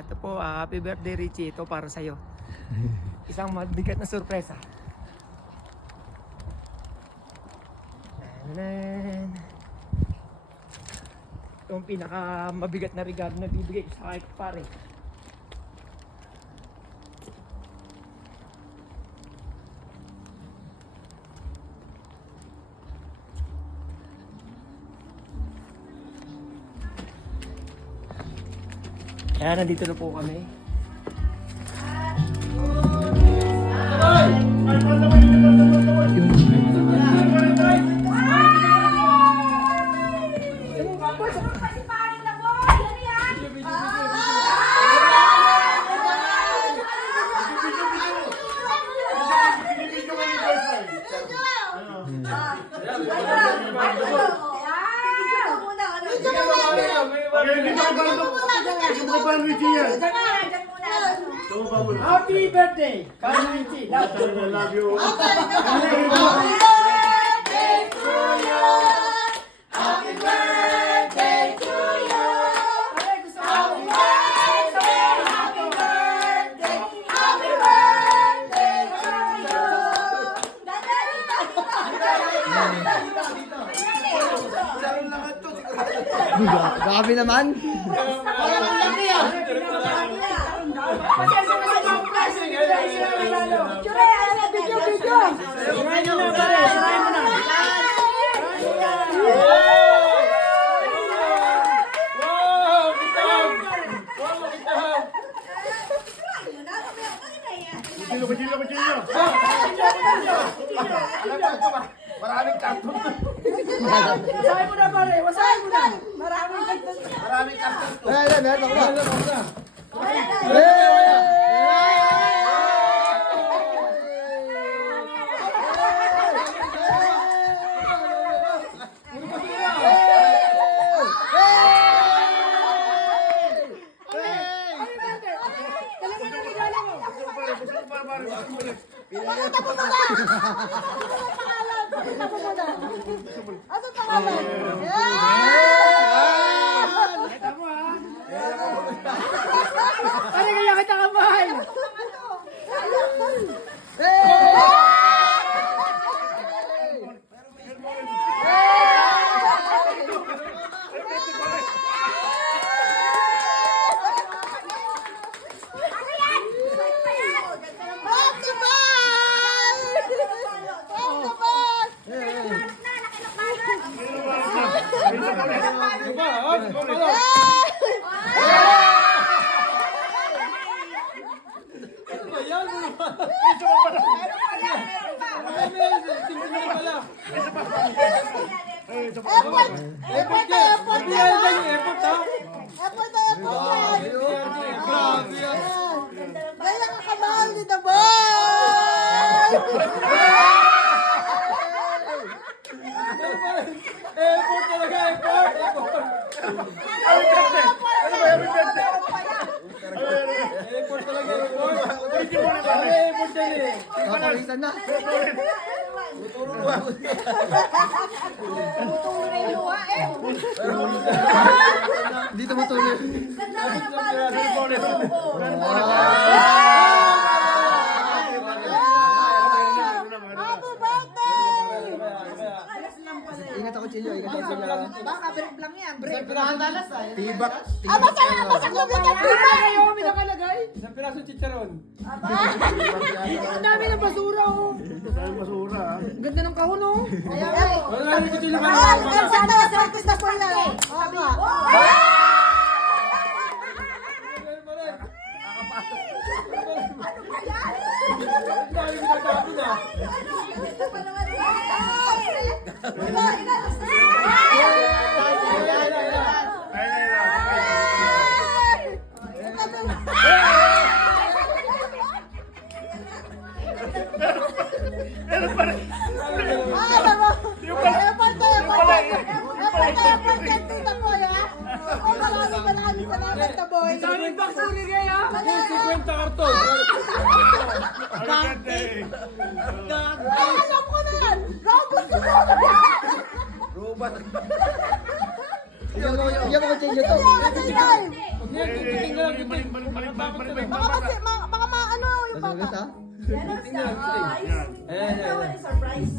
ito po, happy birthday Richie. Ito para sa'yo. Isang mabigat na sorpresa. Ito ang pinaka mabigat na regalo na bibigay ko sa kahit pare. Kaya nandito na po kami. Happy birthday! Richie, love you. Happy birthday to you. Happy birthday to you. Happy birthday, happy birthday, happy birthday to you. Grabe naman. Maraming karton. Wasahin mo na pare, wasahin mo na. Maraming karton. Pare, kaya kita kamay. Gaya ka kamahal ni The Boy! Airport talaga, airport! Airport talaga, airport! Airport yan eh! Papalitan na. Dito matuloy. Happy birthday! Ingat ako, Chilio. Ingat ako, Chilio. Baka break lang yan, break. Tibak. Basag mo bigat dito! Ayaw kami nakalagay. Isang pirasong chicharon. Ang dami ng basura oh. Basura. Ang ganda ng kahon oh. Wala rin ko Chilio. Sana sa artist na po yan. Oo nga. Maraming salamat na boy. Daming box uligay ha. 50 karton. Alam ko na yan! Robot ko na! Robot. Iyan mo ko Chilio to. Sige, Yan, tingin ka lang, tingin. Baka maano yung Madulas bata. ha? Tingin ka lang, tingin. Ayan, ayan, ayan. Surprise!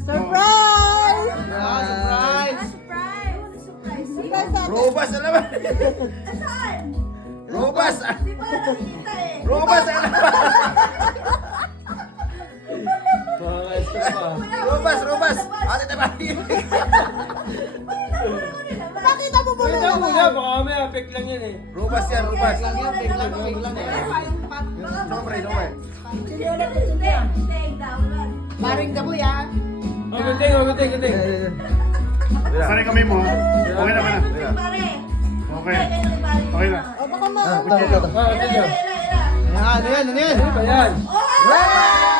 Surprise! Surprise ate. Robas na naman. Robas. Robas na naman. Makakaista pa. Robas. Ate tayo. Pakita mo muna Pwede mo naman. na, baka mamaya fake lang yan eh. Robas yan, Robas. Maring dabo yan. Oh, gating. Sanay kami mo. Okay naman na. Okay. Okay na. O baka Ah, maano. Ah, ito. Ano yan? Ano ba yan? Wow!